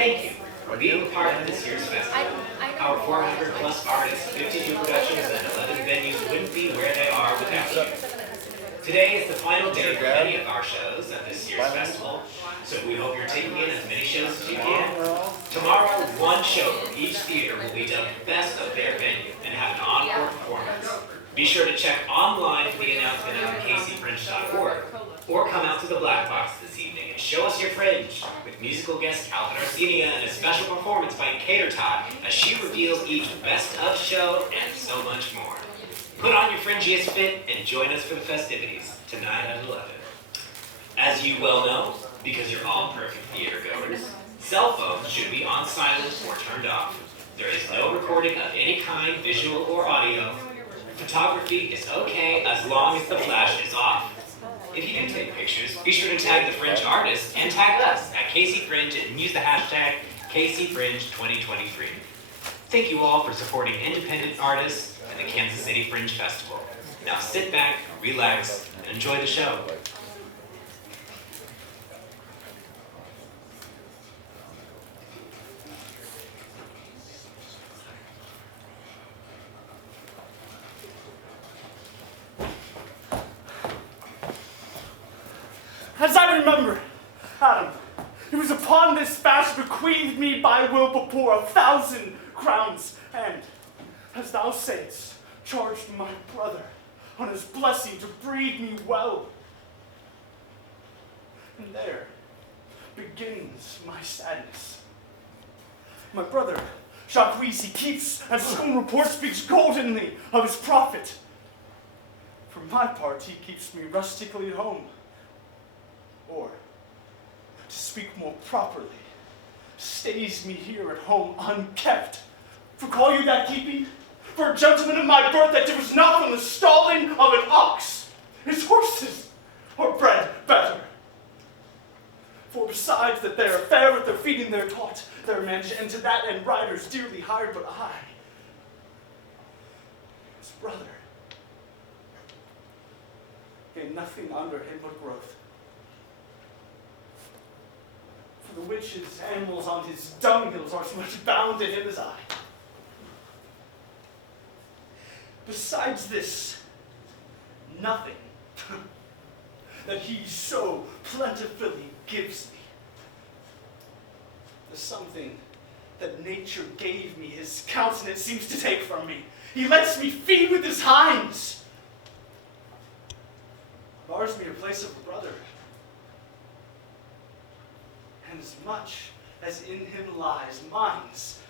Thank you for being part of this year's festival. Our 400 plus artists, 52 productions, and 11 venues wouldn't be where they are without you. Today is the final day for many of our shows at this year's festival, so we hope you're taking in as many shows as you can. Tomorrow, one show from each theater will be dubbed best of their venue and have an encore performance. Be sure to check online for the announcement on kcfringe.org, or come out to the Black Box this evening and show us your Fringe, with musical guest Alvin Arcenia and a special performance by Cater Todd as she reveals each best of show and so much more. Put on your fringiest fit and join us for the festivities tonight at 11. As you well know, because you're all perfect theater goers, cell phones should be on silent or turned off. There is no recording of any kind, visual or audio. Photography is okay as long as the flash is off. If you do take pictures, be sure to tag the Fringe artists and tag us at KCFringe and use the hashtag KCFringe2023. Thank you all for supporting independent artists and the Kansas City Fringe Festival. Now sit back, relax, and enjoy the show. As I remember, Adam, it was upon this fast bequeathed me by will before 1,000 crowns, and, as thou sayest, charged my brother on his blessing to breed me well. And there begins my sadness. My brother, Jacques, he keeps, as school report speaks goldenly of his prophet. For my part, he keeps me rustically at home. Or, to speak more properly, stays me here at home unkept. For call you that keeping? For a gentleman of my birth that differs not from the stalling of an ox. His horses are bred better. For besides that they are fair with their feeding they're taught, they're managed, and to that end riders dearly hired, but I, his brother, gain nothing under him but growth. For the which his animals on his dunghills are as much bound to him as I. Besides this, nothing that he so plentifully gives me. The something that nature gave me, his countenance seems to take from me. He lets me feed with his hinds. Bars me a place of a brother. And as much as in him lies, mine's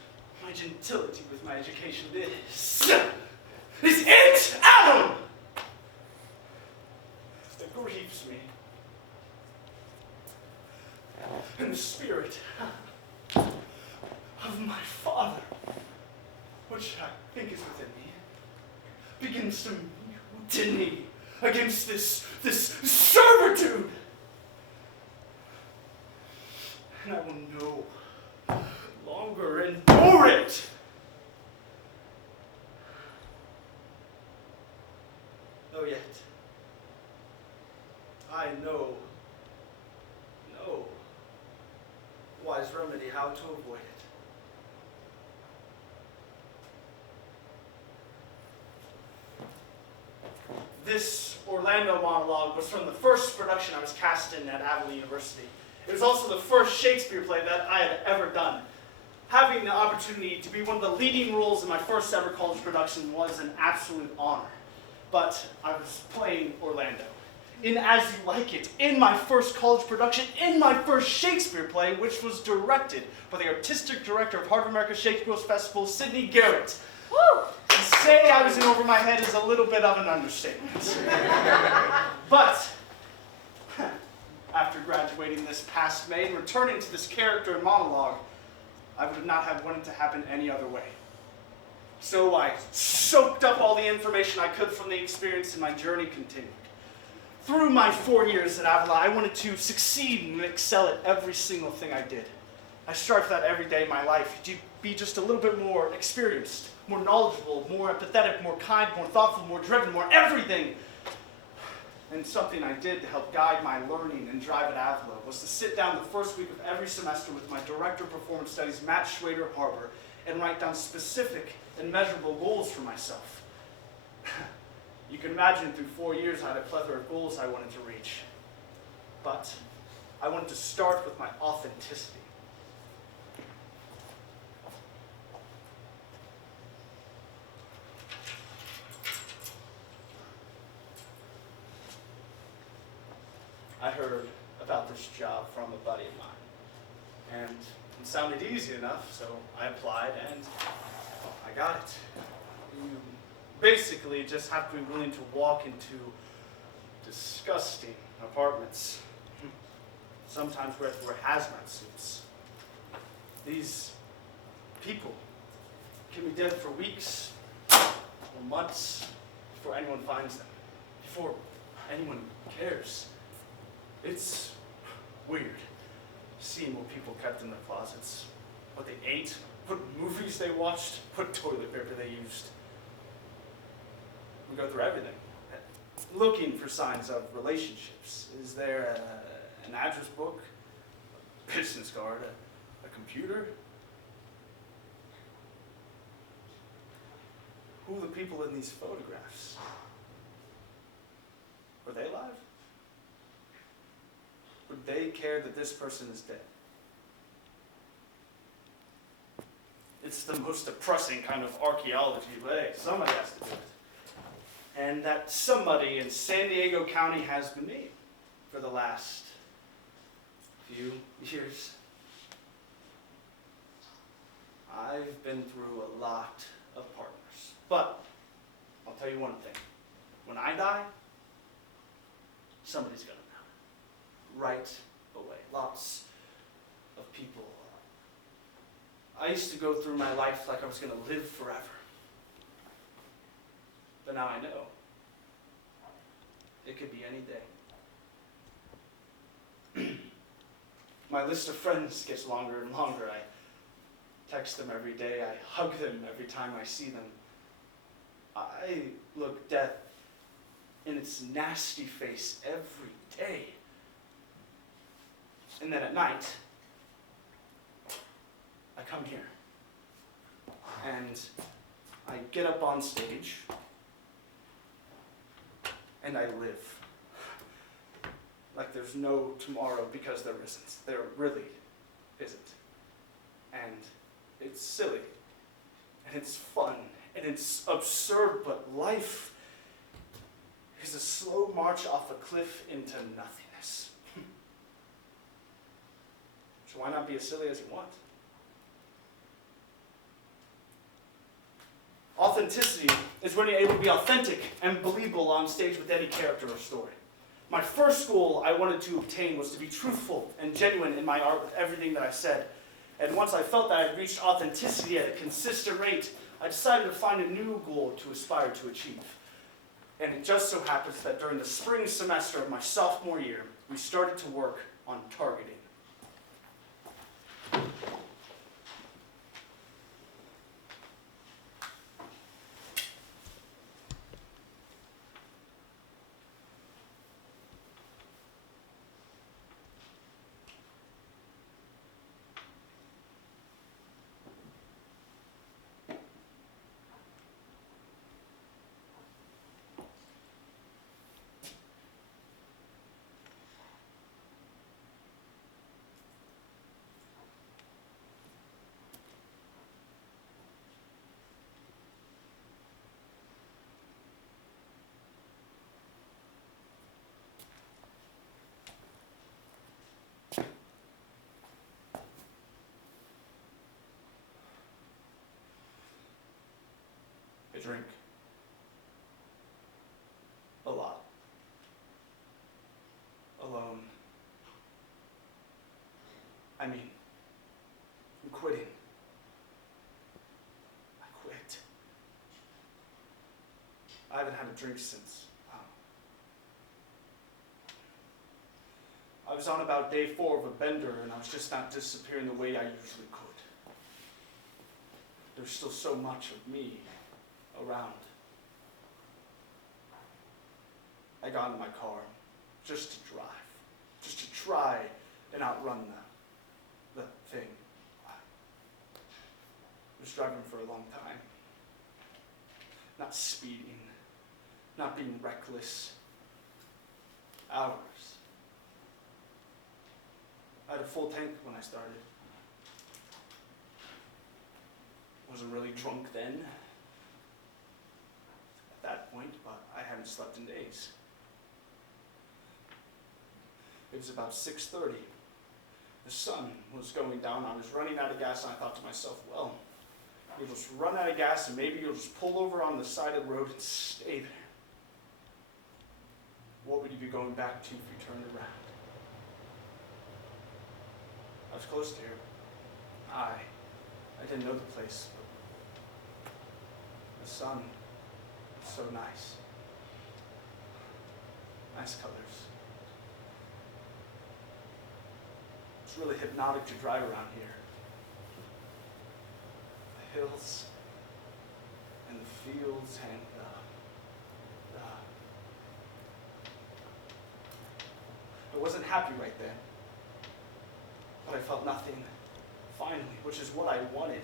my gentility with my education is it, Adam, that grieves me. And the spirit of my father, which I think is within me, begins to mutiny against this servitude. And I will no longer endure it. Though yet, I know no wise remedy how to avoid it. This Orlando monologue was from the first production I was cast in at Avila University. It was also the first Shakespeare play that I had ever done. Having the opportunity to be one of the leading roles in my first ever college production was an absolute honor. But I was playing Orlando in As You Like It, in my first college production, in my first Shakespeare play, which was directed by the artistic director of Heart of America Shakespeare Festival, Sidney Garrett. Woo! To say I was in over my head is a little bit of an understatement. But after graduating this past May and returning to this character and monologue, I would not have wanted to happen any other way. So I soaked up all the information I could from the experience, and my journey continued. Through my 4 years at Avila, I wanted to succeed and excel at every single thing I did. I strive for that every day of my life, to be just a little bit more experienced, more knowledgeable, more empathetic, more kind, more thoughtful, more driven, more everything. And something I did to help guide my learning and drive at Avila was to sit down the first week of every semester with my director of performance studies, Matt Schwader-Harbor, and write down specific and measurable goals for myself. You can imagine through 4 years I had a plethora of goals I wanted to reach. But I wanted to start with my authenticity. I heard about this job from a buddy of mine, and it sounded easy enough, so I applied and I got it. You basically just have to be willing to walk into disgusting apartments. Sometimes we have to wear hazmat suits. These people can be dead for weeks or months before anyone finds them, before anyone cares. It's weird seeing what people kept in their closets, what they ate, what movies they watched, what toilet paper they used. We go through everything, looking for signs of relationships. Is there an address book, a business card, a computer? Who are the people in these photographs? Were they alive? Would they care that this person is dead? It's the most depressing kind of archaeology, but hey, somebody has to do it. And that somebody in San Diego County has been me for the last few years. I've been through a lot of partners, but I'll tell you one thing. When I die, somebody's gonna know. Right away. Lots of people. I used to go through my life like I was going to live forever. But now I know. It could be any day. My list of friends gets longer and longer. I text them every day. I hug them every time I see them. I look death in its nasty face every day. And then at night, I come here. And I get up on stage. And I live. Like there's no tomorrow, because there isn't. There really isn't. And it's silly. And it's fun. And it's absurd, but life is a slow march off a cliff into nothingness. So why not be as silly as you want? Authenticity is when you're able to be authentic and believable on stage with any character or story. My first goal I wanted to obtain was to be truthful and genuine in my art with everything that I said. And once I felt that I had reached authenticity at a consistent rate, I decided to find a new goal to aspire to achieve. And it just so happens that during the spring semester of my sophomore year, we started to work on targeting. I drink. A lot. Alone. I mean, I'm quitting. I quit. I haven't had a drink since. I was on about day 4 of a bender, and I was just not disappearing the way I usually could. There's still so much of me around. I got into my car just to drive, just to try and outrun the thing. I was driving for a long time, not speeding, not being reckless. Hours. I had a full tank when I started. Wasn't really drunk then, at that point, but I hadn't slept in days. It was about 6:30. The sun was going down. I was running out of gas, and I thought to myself, well, you'll just run out of gas, and maybe you'll just pull over on the side of the road and stay there. What would you be going back to if you turned around? I was close to here. I didn't know the place, but the sun was so nice. Nice colors. It's really hypnotic to drive around here. The hills and the fields and I wasn't happy right then, but I felt nothing finally, which is what I wanted.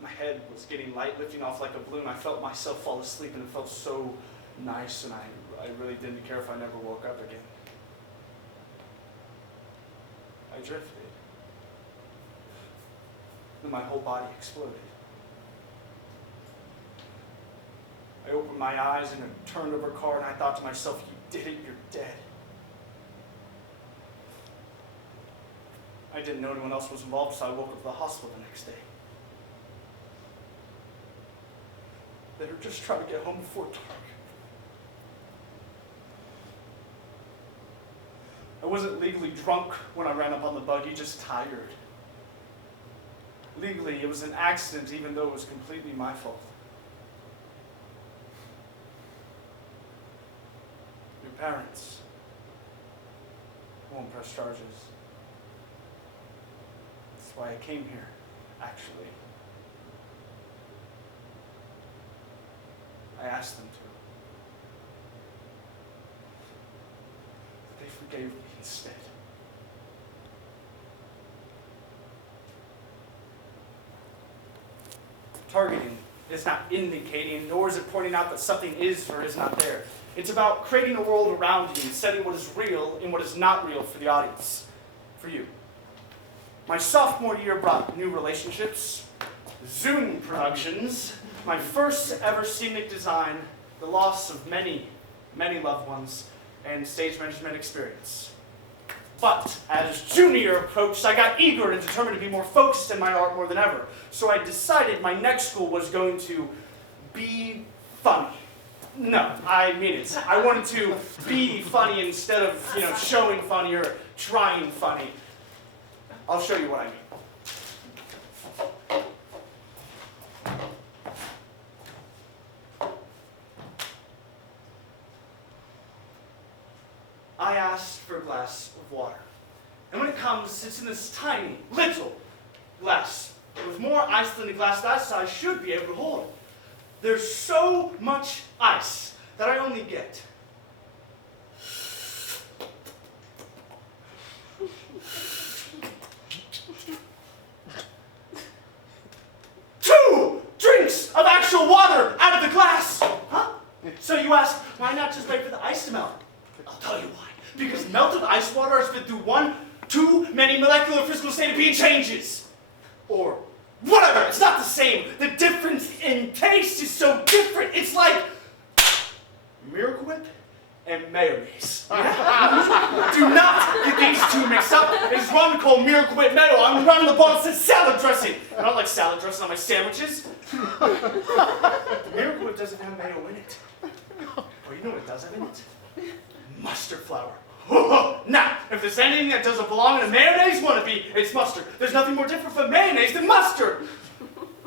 My head was getting light, lifting off like a balloon. I felt myself fall asleep, and it felt so nice, and I really didn't care if I never woke up again. I drifted. Then my whole body exploded. I opened my eyes in a turned over car, and I thought to myself, you did it, you're dead. I didn't know anyone else was involved, so I woke up at the hospital the next day. They were just trying to get home before dark. I wasn't legally drunk when I ran up on the buggy, just tired. Legally, it was an accident, even though it was completely my fault. Your parents won't press charges. That's why I came here, actually. I asked them to. But they forgave me instead. Targeting is not indicating, nor is it pointing out that something is or is not there. It's about creating a world around you and setting what is real and what is not real for the audience, for you. My sophomore year brought new relationships, Zoom productions, my first ever scenic design, the loss of many, many loved ones, and stage management experience. But as junior year approached, I got eager and determined to be more focused in my art more than ever. So I decided my next school was going to be funny. No, I mean it. I wanted to be funny instead of, showing funny or trying funny. I'll show you what I mean. I asked for a glass of water. And when it comes, it's in this tiny, little glass. With more ice than a glass that size should be able to hold. There's so much ice that I only get 2 drinks of actual water out of the glass. Huh? So you ask, why not just wait for the ice to melt? I'll tell you why. Because melted ice water has been through too many molecular physical state of being changes. Or whatever, it's not the same. The difference in taste is so different. It's like Miracle Whip and mayonnaise. Do not get these two mixed up. It's wrong to call Miracle Whip mayo. I'm running the ball that says salad dressing. I don't like salad dressing on my sandwiches. Miracle Whip doesn't have mayo in it. Oh, you know what it does have in it? Mustard flour. Now, if there's anything that doesn't belong in a mayonnaise wannabe, it's mustard. There's nothing more different from mayonnaise than mustard.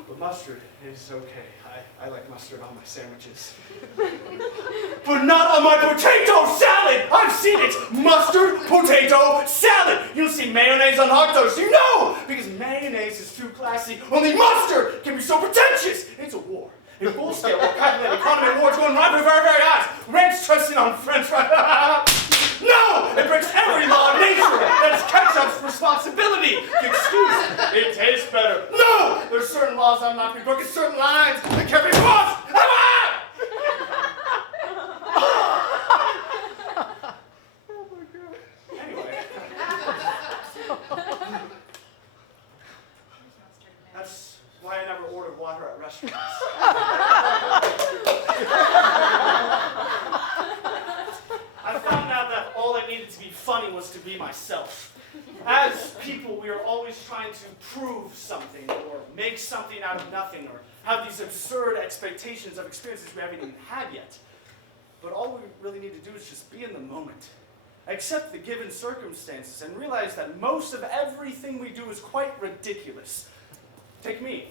But mustard is okay. I like mustard on my sandwiches. But not on my potato salad! I've seen it! Mustard, potato, salad! You don't see mayonnaise on hot dogs, you know! Because mayonnaise is too classy. Only mustard can be so pretentious! It's a war. In full scale, while calculated economy awards going right for very, very eyes. Rents trusting on French right. No! It breaks every law of nature. That's ketchup's responsibility. Excuse it tastes better. No! There's certain laws I'm not going to broken, certain lines that can't be crossed. Anyway. That's why I never order water at restaurants. I found out that all I needed to be funny was to be myself. As people, we are always trying to prove something or make something out of nothing or have these absurd expectations of experiences we haven't even had yet. But all we really need to do is just be in the moment, accept the given circumstances, and realize that most of everything we do is quite ridiculous. Take me,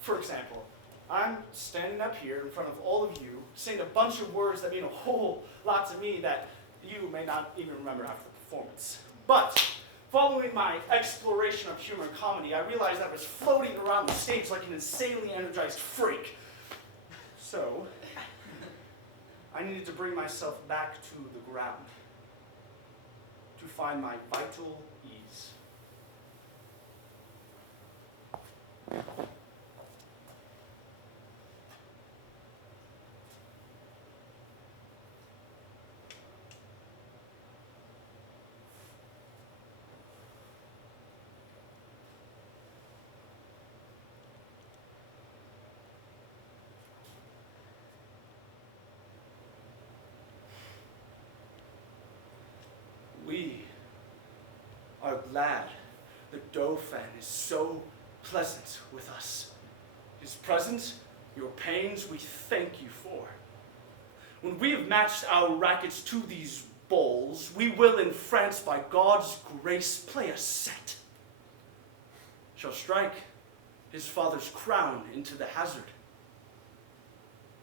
for example. I'm standing up here in front of all of you, saying a bunch of words that mean a whole lot to me that you may not even remember after the performance. But following my exploration of humor and comedy, I realized I was floating around the stage like an insanely energized freak. So, I needed to bring myself back to the ground to find my vital ease. We are glad the Dauphin is so pleasant with us. His presence, your pains, we thank you for. When we have matched our rackets to these bowls, we will in France, by God's grace, play a set. Shall strike his father's crown into the hazard.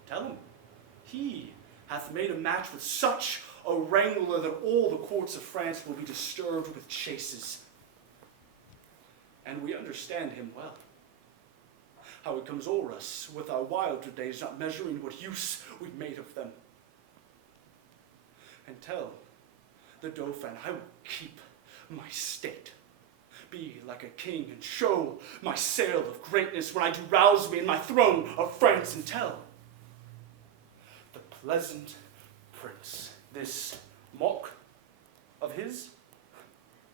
Tell him, he hath made a match with such a wrangler that all the courts of France will be disturbed with chases. And we understand him well. How it comes o'er us with our wilder days, not measuring what use we've made of them. And tell the Dauphin, I will keep my state, be like a king, and show my sail of greatness when I do rouse me in my throne of France, and tell the pleasant prince, this mock of his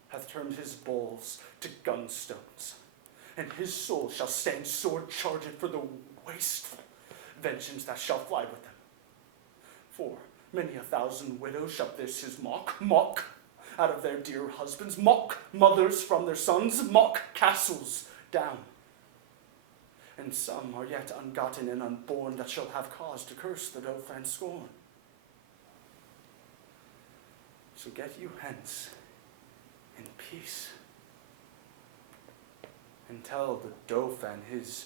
hath turned his balls to gunstones, and his soul shall stand sword-charged for the wasteful vengeance that shall fly with them. For many a thousand widows shall this his mock out of their dear husbands, mock mothers from their sons, mock castles down. And some are yet ungotten and unborn that shall have cause to curse the Dauphin's scorn. So get you hence in peace, and tell the Dauphin his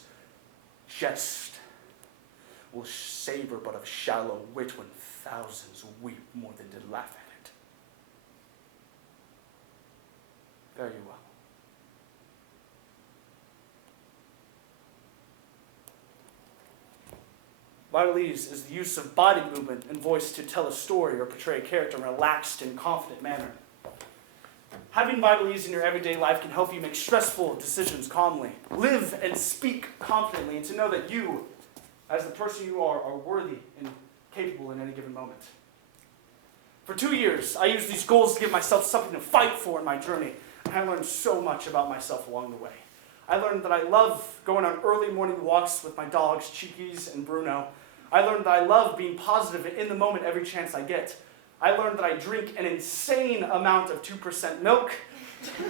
jest will savor but of shallow wit when thousands weep more than did laugh at it. Fare you well. Vitalize is the use of body movement and voice to tell a story or portray a character in a relaxed and confident manner. Having vitalize in your everyday life can help you make stressful decisions calmly, live and speak confidently, and to know that you, as the person you are worthy and capable in any given moment. For 2 years, I used these goals to give myself something to fight for in my journey, and I learned so much about myself along the way. I learned that I love going on early morning walks with my dogs, Cheekies and Bruno. I learned that I love being positive in the moment every chance I get. I learned that I drink an insane amount of 2% milk.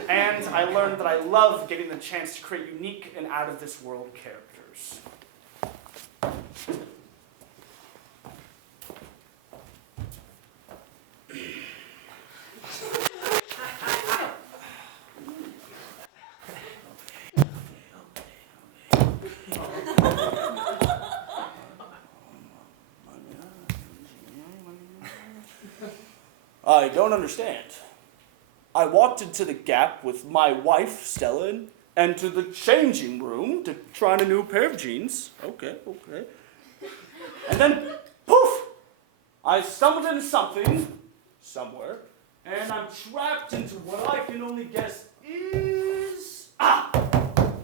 And I learned that I love getting the chance to create unique and out-of-this-world characters. I don't understand. I walked into the Gap with my wife, Stella, and to the changing room to try on a new pair of jeans. Okay. And then, poof! I stumbled into something, somewhere, and I'm trapped into what I can only guess is...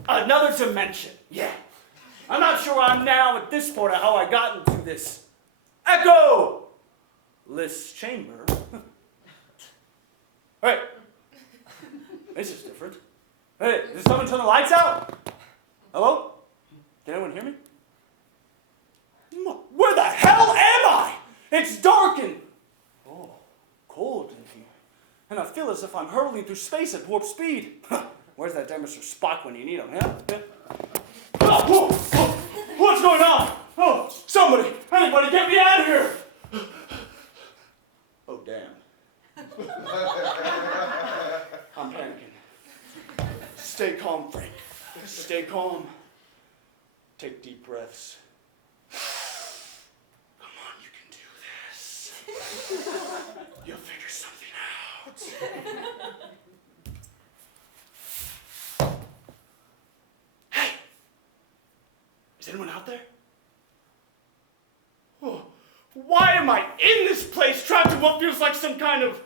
another dimension, yeah. I'm not sure I'm now at this point of how I got into this echo-less chamber. Hey, this is different. Hey, did someone turn the lights out? Hello? Can anyone hear me? Where the hell am I? It's dark and cold in here. And I feel as if I'm hurtling through space at warp speed. Where's that damn Mr. Spock when you need him, huh? What's going on? Oh, somebody, anybody get me out of here! Oh, damn. I'm panicking. Stay calm, Frank. Stay calm. Take deep breaths. Come on, you can do this. You'll figure something out. Hey! Is anyone out there? Oh, why am I in this place trapped in what feels like some kind of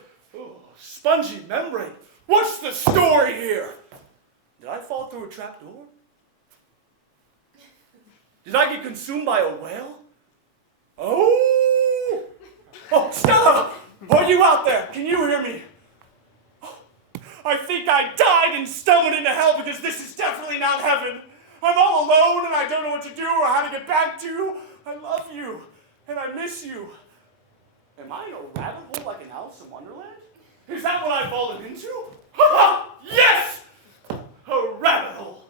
spongy membrane? What's the story here? Did I fall through a trap door? Did I get consumed by a whale? Oh, Stella! Are you out there? Can you hear me? I think I died and stumbled into hell because this is definitely not heaven. I'm all alone and I don't know what to do or how to get back to you. I love you and I miss you. Am I in a rabbit hole like in Alice in Wonderland? Is that what I've fallen into? Yes! A rabbit hole.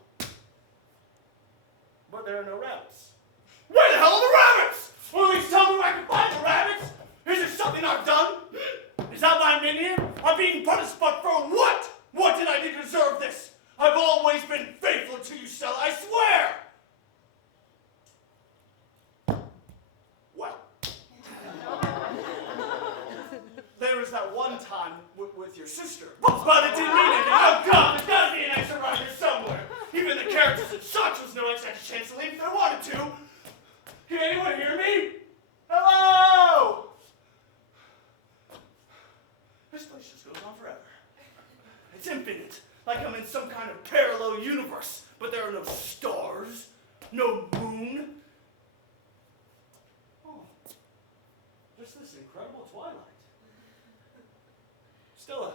But there are no rabbits. Where the hell are the rabbits? Or at least tell me where I can find the rabbits. Is there something I've done? Is that why I'm in here? I'm being punished, but for what? What did I do to deserve this? I've always been faithful to you, Stella, I swear! Well. There was that one time with your sister. But it didn't mean anything. Oh, God, there's gotta be an extra around here somewhere. Even the characters in shots was no extra chance to leave if they wanted to. Can anyone hear me? Hello? This place just goes on forever. It's infinite, like I'm in some kind of parallel universe, but there are no stars, no moon. Oh, just this incredible twilight. Stella,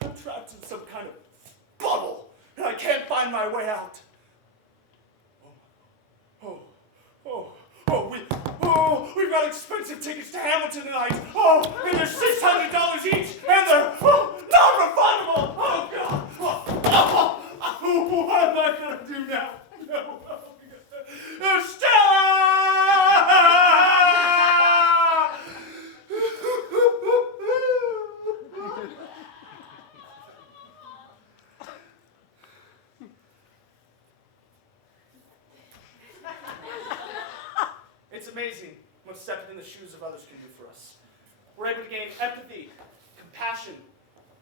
I'm trapped in some kind of bubble, and I can't find my way out. We've got expensive tickets to Hamilton tonight. And they're $600 each, and they're non-refundable. Oh, God. What am I going to do now? No. Stella! It's amazing what stepping in the shoes of others can do for us. We're able to gain empathy, compassion,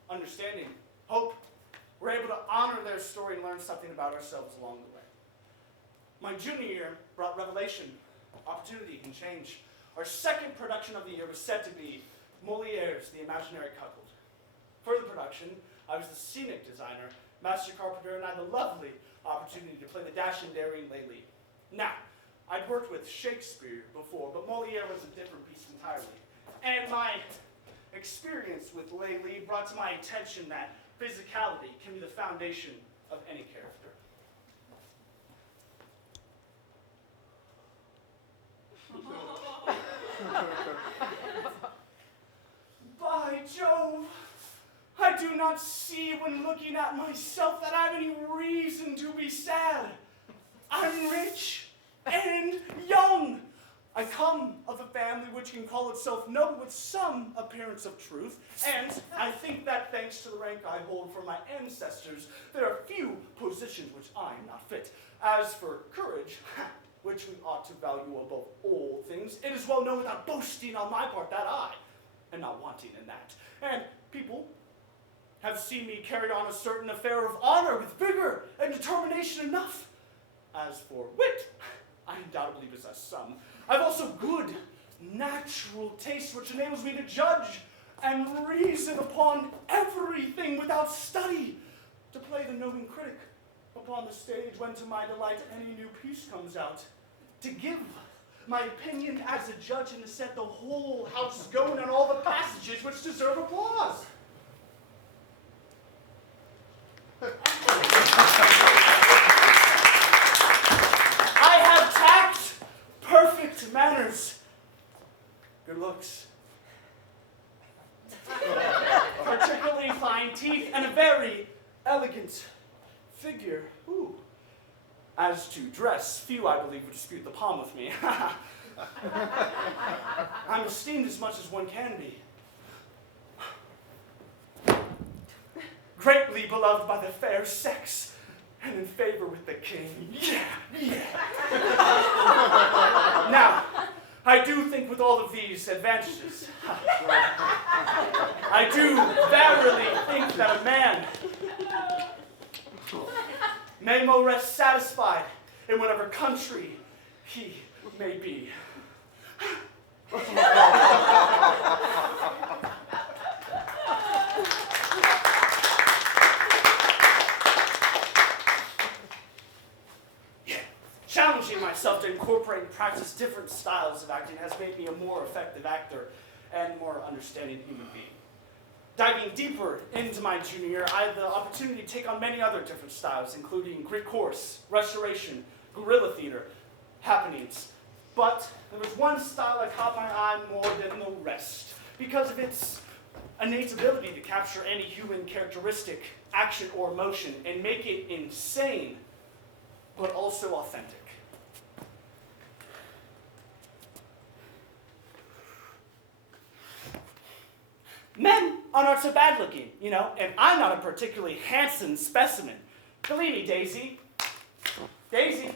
understanding, hope. We're able to honor their story and learn something about ourselves along the way. My junior year brought revelation, opportunity, and change. Our second production of the year was said to be Moliere's The Imaginary Cuckold. For the production, I was the scenic designer, master carpenter, and I had the lovely opportunity to play the dashing, daring Laylee. Now, I'd worked with Shakespeare before, but Moliere was a different beast entirely. And my experience with Laylee brought to my attention that physicality can be the foundation of any character. By Jove, I do not see when looking at myself that I have any reason to be sad. I'm rich and young. I come of a family which can call itself noble with some appearance of truth, and I think that thanks to the rank I hold from my ancestors, there are few positions which I am not fit. As for courage, which we ought to value above all things, it is well known without boasting on my part that I am not wanting in that. And people have seen me carry on a certain affair of honor with vigor and determination enough. As for wit, I undoubtedly possess some. I've also good, natural taste, which enables me to judge and reason upon everything without study, to play the knowing critic upon the stage when to my delight any new piece comes out, to give my opinion as a judge and to set the whole house going on all the passages which deserve applause. I have tact, perfect manners, good looks, particularly fine teeth, and a very elegant figure. Ooh. As to dress, few, I believe, would dispute the palm with me. I'm esteemed as much as one can be. Greatly beloved by the fair sex, and in favor with the king. Yeah. Now, I do think with all of these advantages, I do verily think that a man may more rest satisfied in whatever country he may be. Challenging myself to incorporate and practice different styles of acting has made me a more effective actor and more understanding human being. Diving deeper into my junior year, I had the opportunity to take on many other different styles, including Greek chorus, restoration, guerrilla theater, happenings. But there was one style that caught my eye more than the rest, because of its innate ability to capture any human characteristic, action, or emotion, and make it insane, but also authentic. Men are not so bad looking, and I'm not a particularly handsome specimen. Believe me, Daisy. Daisy?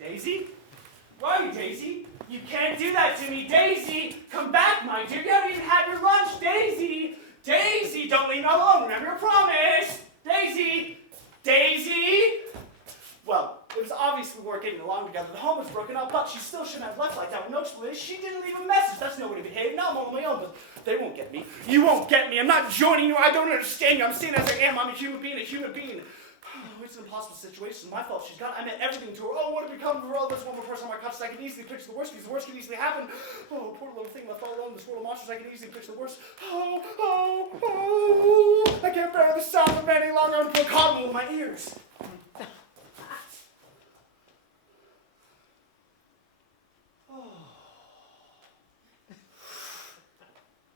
Daisy? Where are you, Daisy? You can't do that to me. Daisy, come back, my dear. You haven't even had your lunch. Daisy! Daisy, don't leave me alone. Remember your promise. Daisy! Daisy! Well, it was obvious we weren't getting along together. The home was broken up, but she still shouldn't have left like that with no explanation. She didn't leave a message. That's no way to behave. Now I'm on my own, but they won't get me. You won't get me. I'm not joining you. I don't understand you. I'm staying as I am. I'm a human being, Oh, it's an impossible situation. It's my fault. She's got. I meant everything to her. Oh, what had become of her? Oh, this one more person on my conscience. I can easily picture the worst because the worst can easily happen. Oh, poor little thing left all alone in this world of monsters. I can easily picture the worst. Oh. I can't bear the sound of it any longer. I'm caught with my ears.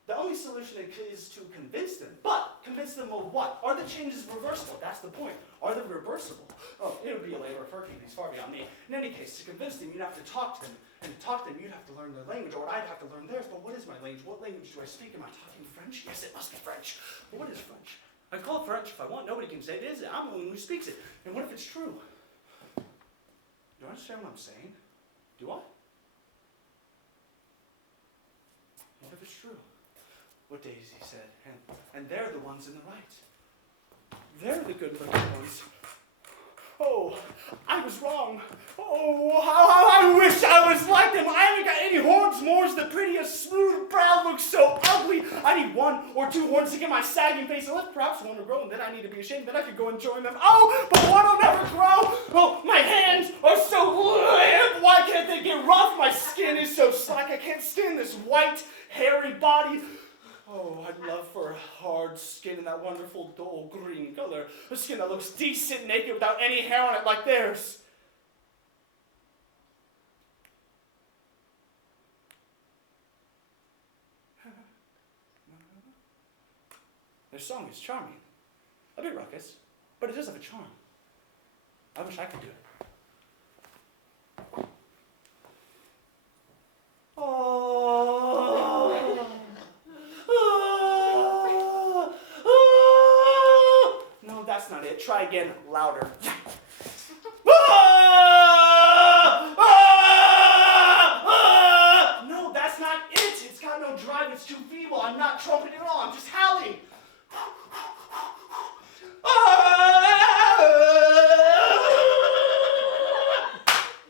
The only solution is to convince them. But convince them of what? Are the changes reversible? That's the point. Are they reversible? Oh, it would be a labor of Hercules, far beyond me. In any case, to convince them, you'd have to talk to them. And to talk to them, you'd have to learn their language, or I'd have to learn theirs. But what is my language? What language do I speak? Am I talking French? Yes, it must be French. But what is French? I call it French if I want. Nobody can say it is. I'm the only one who speaks it. And what if it's true? Do you understand what I'm saying? Do I? What if it's true? What Daisy said, and they're the ones in the right. They're the good-looking ones. Oh, I was wrong. Oh, how I wish I was like them. I haven't got any horns, more's the prettiest smooth brow looks so ugly. I need one or two horns to get my sagging face a lift. Perhaps one will grow, and then I need to be ashamed. Then I could go and join them. Oh, but one will never grow. Oh, my hands are so limp. Why can't they get rough? My skin is so slack. I can't stand this white, hairy body. Oh, I'd love for hard skin in that wonderful dull green color. A skin that looks decent naked without any hair on it like theirs. Their song is charming. A bit ruckus, but it does have a charm. I wish I could do it. No, that's not it. Try again, louder. No, that's not it. It's got no drive. It's too feeble. I'm not trumpeting at all. I'm just howling.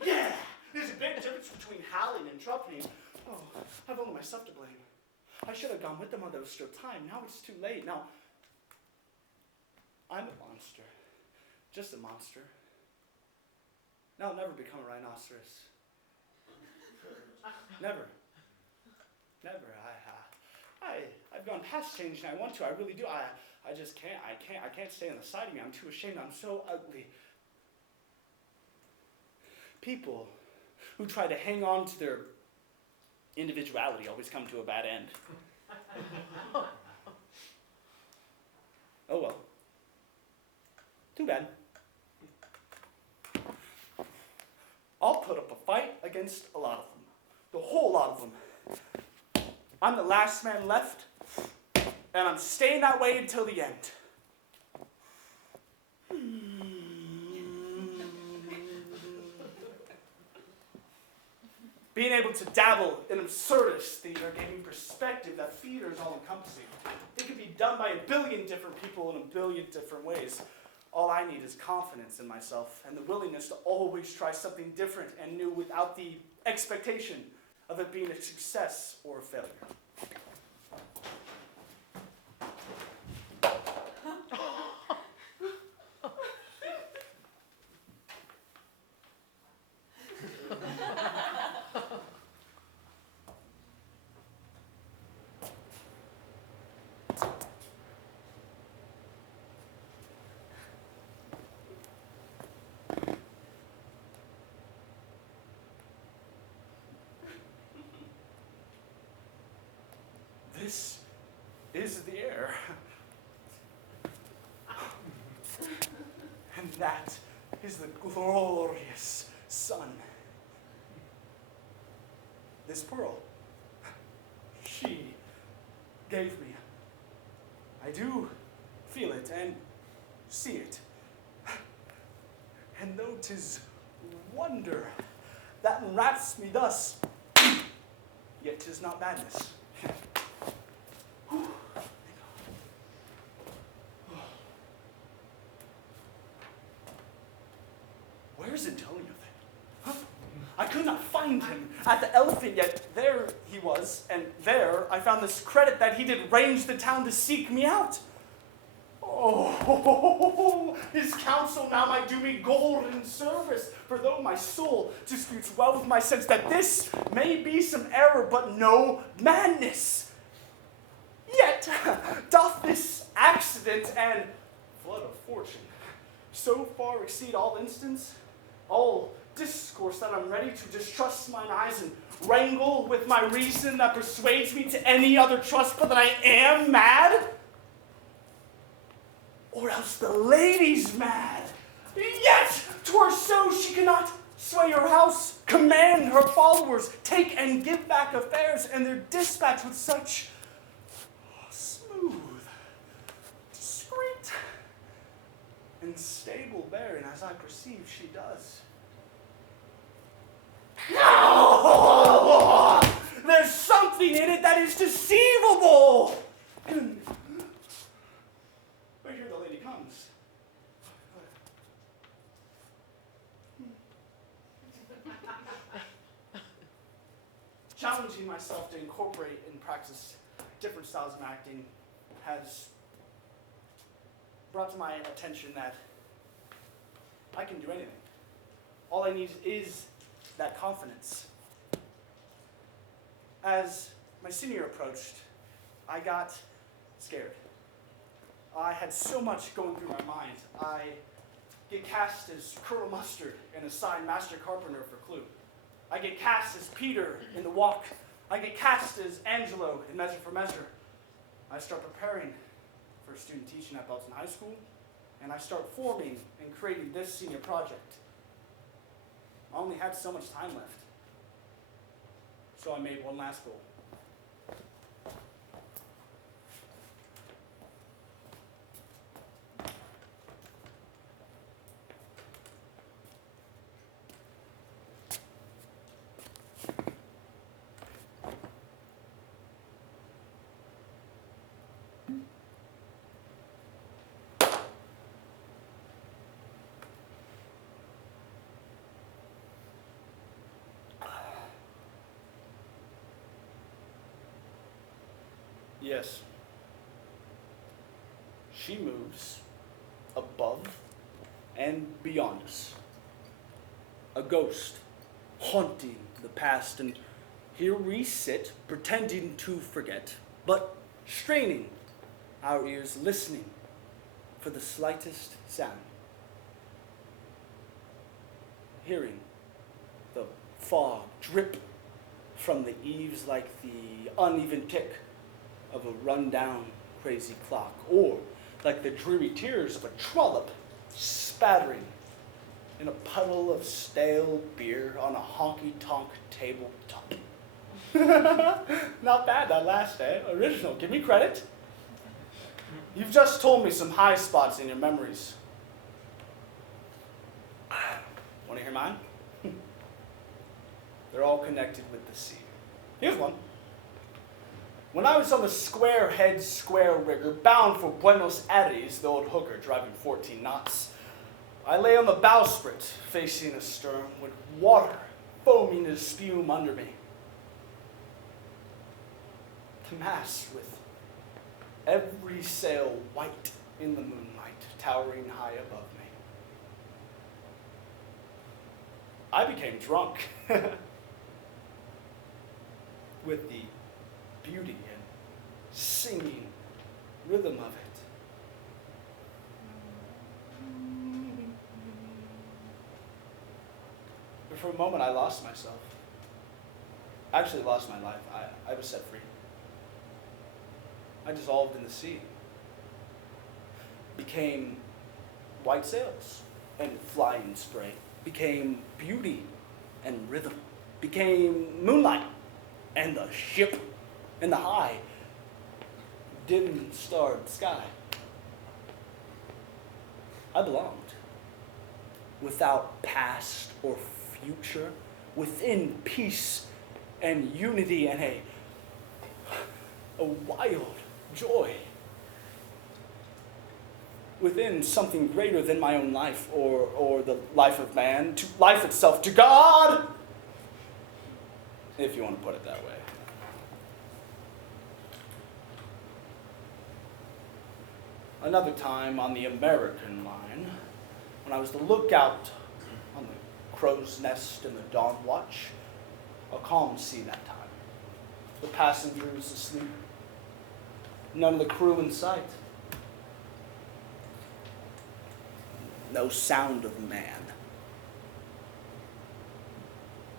Yeah. them while there was still time. Now it's too late. Now, I'm a monster. Just a monster. Now I'll never become a rhinoceros. Never. Never. I've gone past change and I want to. I really do. I just can't. I can't stay on the side of me. I'm too ashamed. I'm so ugly. People who try to hang on to their individuality always come to a bad end. Oh well. Too bad. I'll put up a fight against a lot of them. The whole lot of them. I'm the last man left, and I'm staying that way until the end. Being able to dabble in absurdist theater gave me perspective that theater is all-encompassing. It could be done by a billion different people in a billion different ways. All I need is confidence in myself and the willingness to always try something different and new without the expectation of it being a success or a failure. This is the air. And that is the glorious sun. This pearl, she gave me. I do feel it and see it. And though 'tis wonder that enwraps me thus, yet 'tis not madness. Where's Antonio then? Huh? I could not find him at the elephant yet. There he was, and there I found this credit that he did range the town to seek me out. Oh, his counsel now might do me golden service, for though my soul disputes well with my sense that this may be some error, but no madness, yet doth this accident and flood of fortune so far exceed all instance, all discourse, that I'm ready to distrust mine eyes and wrangle with my reason that persuades me to any other trust but that I am mad? Or else the lady's mad. Yet 'twere so she cannot sway her house, command her followers, take and give back affairs, and their dispatch with such smooth, discreet, and stable bearing as I perceive she does. No! There's something in it that is deceivable. But here the lady comes. Challenging myself to incorporate and practice different styles of acting has brought to my attention that I can do anything. All I need is that confidence. As my senior approached, I got scared. I had so much going through my mind. I get cast as Colonel Mustard and assigned Master Carpenter for Clue. I get cast as Peter in The Walk. I get cast as Angelo in Measure for Measure. I start preparing for student teaching at Belton High School, and I start forming and creating this senior project. I only had so much time left, so I made one last goal. Yes. She moves above and beyond us. A ghost haunting the past, and here we sit, pretending to forget, but straining our ears, listening for the slightest sound. Hearing the fog drip from the eaves like the uneven tick of a run-down crazy clock, or like the dreary tears of a trollop spattering in a puddle of stale beer on a honky-tonk tabletop. Not bad, that last day. Original. Give me credit. You've just told me some high spots in your memories. Want to hear mine? They're all connected with the sea. Here's one. When I was on the square-head square rigger bound for Buenos Aires, the old hooker driving 14 knots, I lay on the bowsprit facing astern with water foaming to spume under me. The mast with every sail white in the moonlight, towering high above me. I became drunk with the beauty and singing rhythm of it. But for a moment, I lost myself. Actually lost my life. I was set free. I dissolved in the sea. Became white sails and flying spray. Became beauty and rhythm. Became moonlight and the ship and the high, dim-starred sky. I belonged. Without past or future, within peace and unity and a wild joy. Within something greater than my own life or the life of man, to life itself, to God, if you want to put it that way. Another time on the American line, when I was the lookout on the crow's nest in the dawn watch, a calm sea that time. The passengers asleep, none of the crew in sight. No sound of man.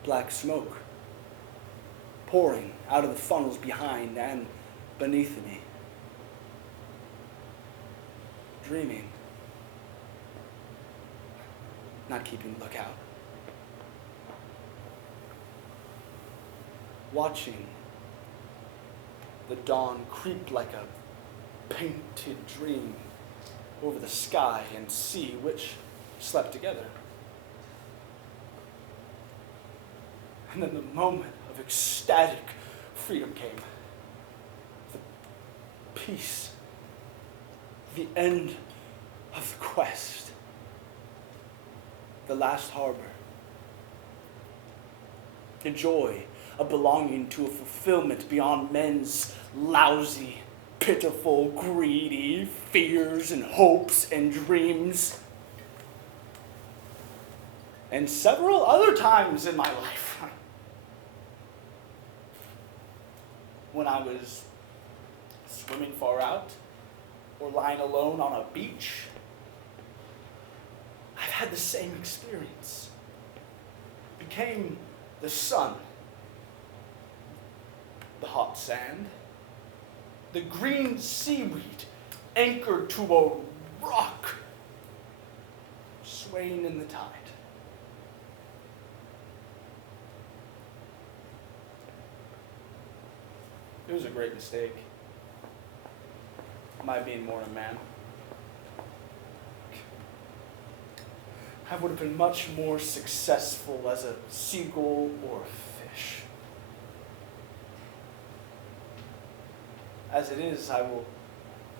Black smoke pouring out of the funnels behind and beneath me. Dreaming. Not keeping lookout. Watching the dawn creep like a painted dream over the sky and sea which slept together. And then the moment of ecstatic freedom came. The peace. The end of the quest. The last harbor. The joy of belonging to a fulfillment beyond men's lousy, pitiful, greedy fears and hopes and dreams. And several other times in my life when I was swimming far out or lying alone on a beach, I've had the same experience. Became the sun, the hot sand, the green seaweed anchored to a rock, swaying in the tide. It was a great mistake. My being more a man. I would have been much more successful as a seagull or a fish. As it is, I will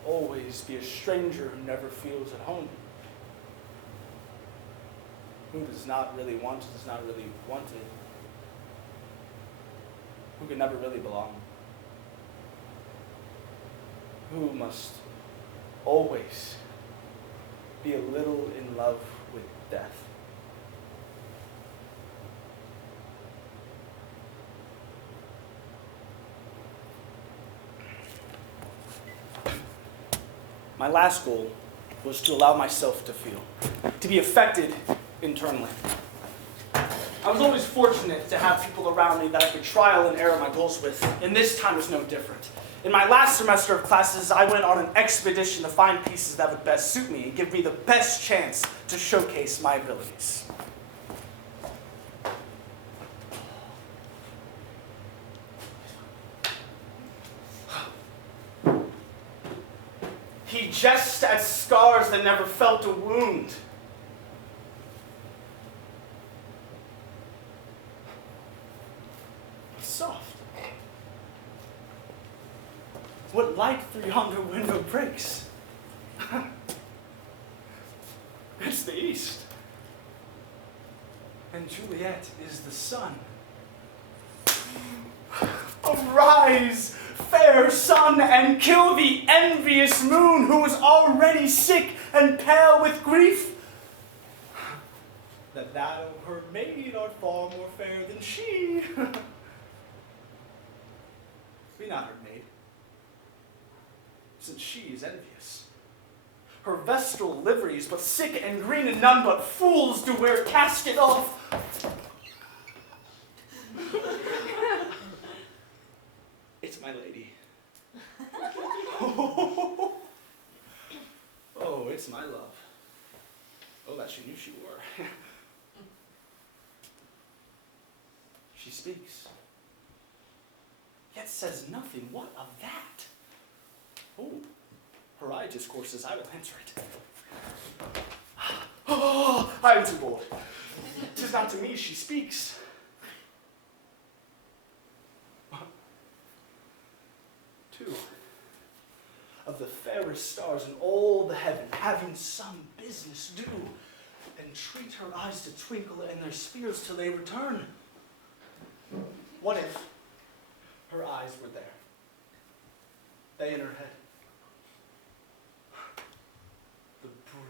always be a stranger who never feels at home. Who does not really want, does not really wanted. Who can never really belong. who must always be a little in love with death. My last goal was to allow myself to feel, to be affected internally. I was always fortunate to have people around me that I could trial and error my goals with, and this time was no different. In my last semester of classes, I went on an expedition to find pieces that would best suit me and give me the best chance to showcase my abilities. He jests at scars that never felt a wound. Soft. What light through yonder window breaks? It's the east. And Juliet is the sun. Arise, fair sun, and kill the envious moon who is already sick and pale with grief. That thou, her maid, art far more fair than she. Be not her maid, since she is envious. Her vestal liveries but sick and green, and none but fools do wear casket off. It's my lady. Oh, it's my love. Oh, that she knew she wore. She speaks, yet says nothing. What of that? Oh, her eye discourses, I will answer it. Oh, I am too bold. 'Tis not to me she speaks. Two of the fairest stars in all the heaven, having some business do, entreat her eyes to twinkle in their spheres till they return. What if her eyes were there? They in her head. The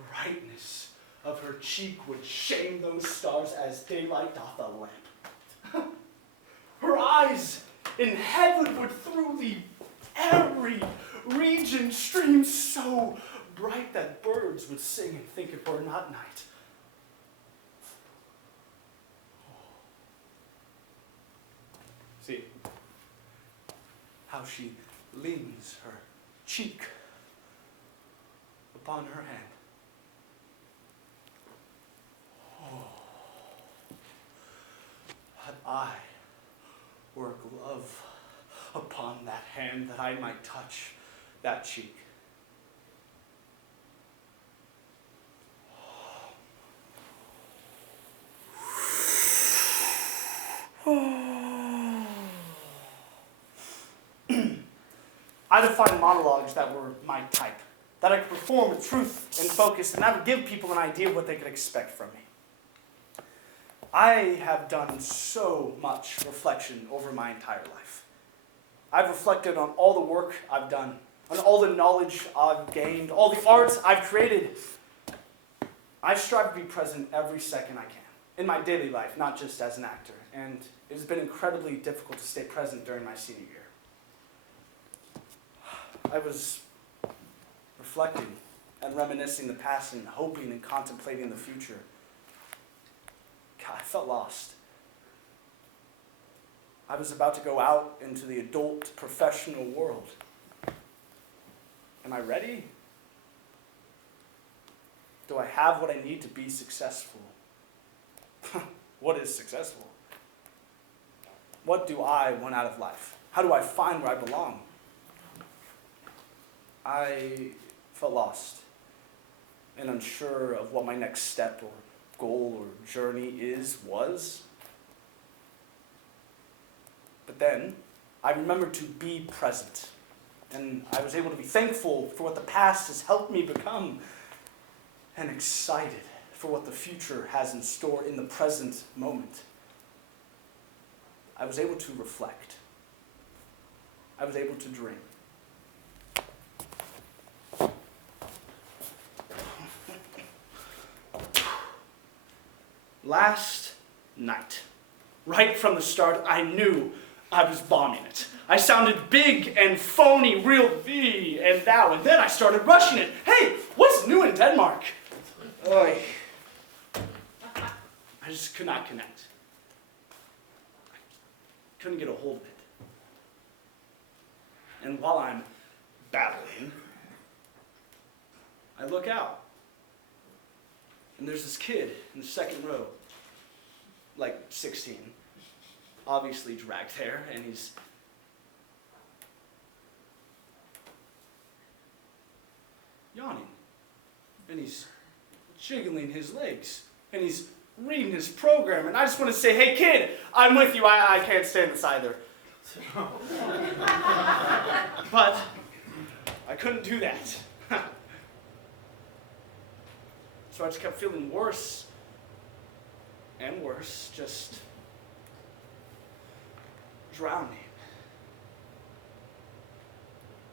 brightness of her cheek would shame those stars as daylight doth a lamp. Her eyes in heaven would through the airy region stream so bright that birds would sing and think it were not night. See how she leans her cheek upon her hand. Oh, had I were a glove upon that hand, that I might touch that cheek. I defined monologues that were my type, that I could perform with truth and focus, and that would give people an idea of what they could expect from me. I have done so much reflection over my entire life. I've reflected on all the work I've done, on all the knowledge I've gained, all the arts I've created. I strive to be present every second I can, in my daily life, not just as an actor, and it has been incredibly difficult to stay present during my senior year. I was reflecting and reminiscing the past and hoping and contemplating the future. God, I felt lost. I was about to go out into the adult professional world. Am I ready? Do I have what I need to be successful? What is successful? What do I want out of life? How do I find where I belong? I felt lost and unsure of what my next step or goal or journey was. But then I remembered to be present, and I was able to be thankful for what the past has helped me become, and excited for what the future has in store in the present moment. I was able to reflect. I was able to dream. Last night, right from the start, I knew I was bombing it. I sounded big and phony, real thee and thou, and then I started rushing it. Hey, what's new in Denmark? Oy. I just could not connect. I couldn't get a hold of it. And while I'm battling, I look out. And there's this kid in the second row, like 16, obviously dragged hair, and he's yawning. And he's jiggling his legs. And he's reading his program. And I just want to say, hey kid, I'm with you. I can't stand this either. But I couldn't do that. So I just kept feeling worse and worse, just drowning.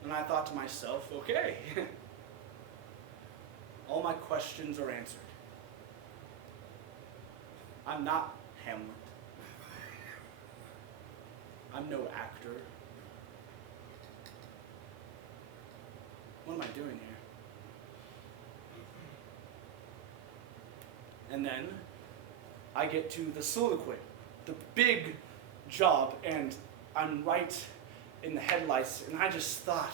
And I thought to myself, okay, all my questions are answered. I'm not Hamlet. I'm no actor. What am I doing here? And then I get to the soliloquy, the big job, and I'm right in the headlights, and I just thought,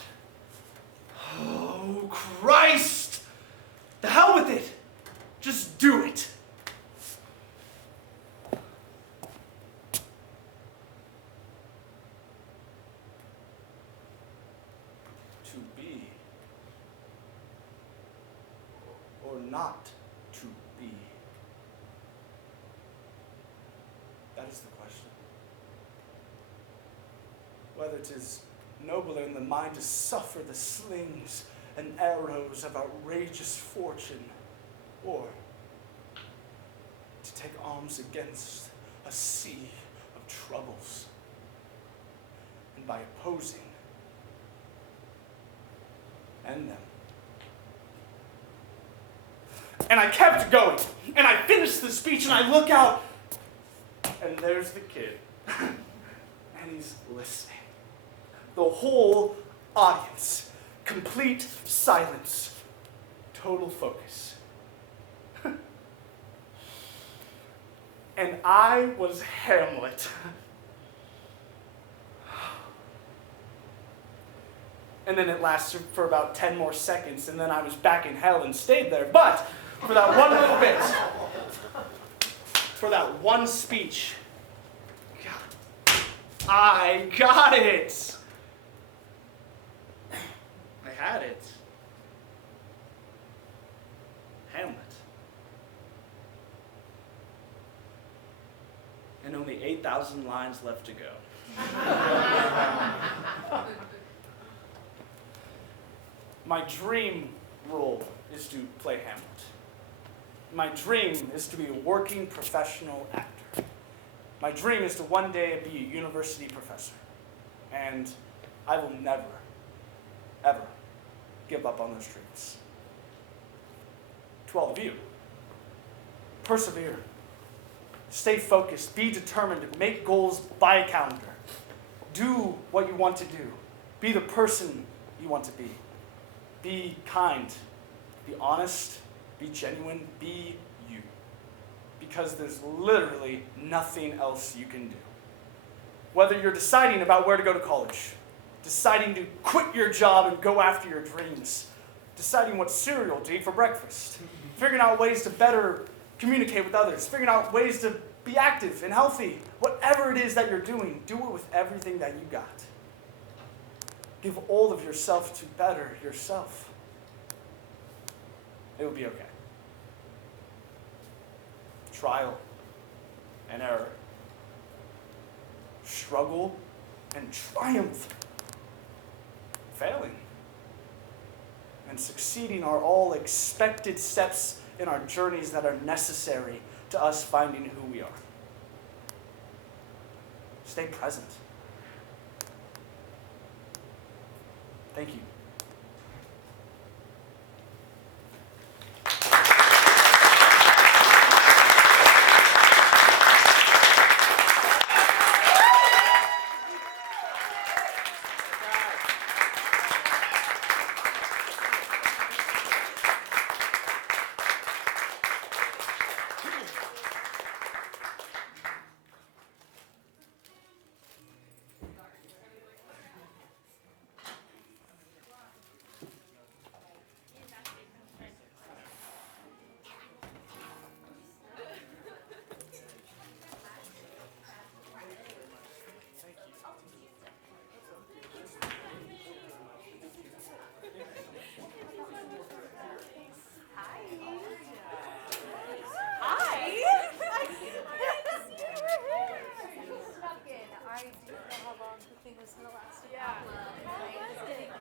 oh Christ! The hell with it! Just do it! To be or not to be? That is the question. Whether 'tis nobler in the mind to suffer the slings and arrows of outrageous fortune, or to take arms against a sea of troubles, and by opposing, end them. And I kept going, and I finished the speech, and I look out, and there's the kid, and he's listening. The whole audience, complete silence, total focus. And I was Hamlet. And then it lasted for about 10 more seconds, and then I was back in hell and stayed there. But for that one little bit, for that one speech, God, I got it. I had it. Hamlet. And only 8,000 lines left to go. My dream role is to play Hamlet. My dream is to be a working professional actor. My dream is to one day be a university professor. And I will never, ever give up on those dreams. To all of you, persevere. Stay focused. Be determined. Make goals by a calendar. Do what you want to do. Be the person you want to be. Be kind. Be honest. Be genuine. Be you. Because there's literally nothing else you can do. Whether you're deciding about where to go to college, deciding to quit your job and go after your dreams, deciding what cereal to eat for breakfast, figuring out ways to better communicate with others, figuring out ways to be active and healthy. Whatever it is that you're doing, do it with everything that you got. Give all of yourself to better yourself. It will be okay. Trial and error. Struggle and triumph. Failing and succeeding are all expected steps in our journeys that are necessary to us finding who we are. Stay present. Thank you.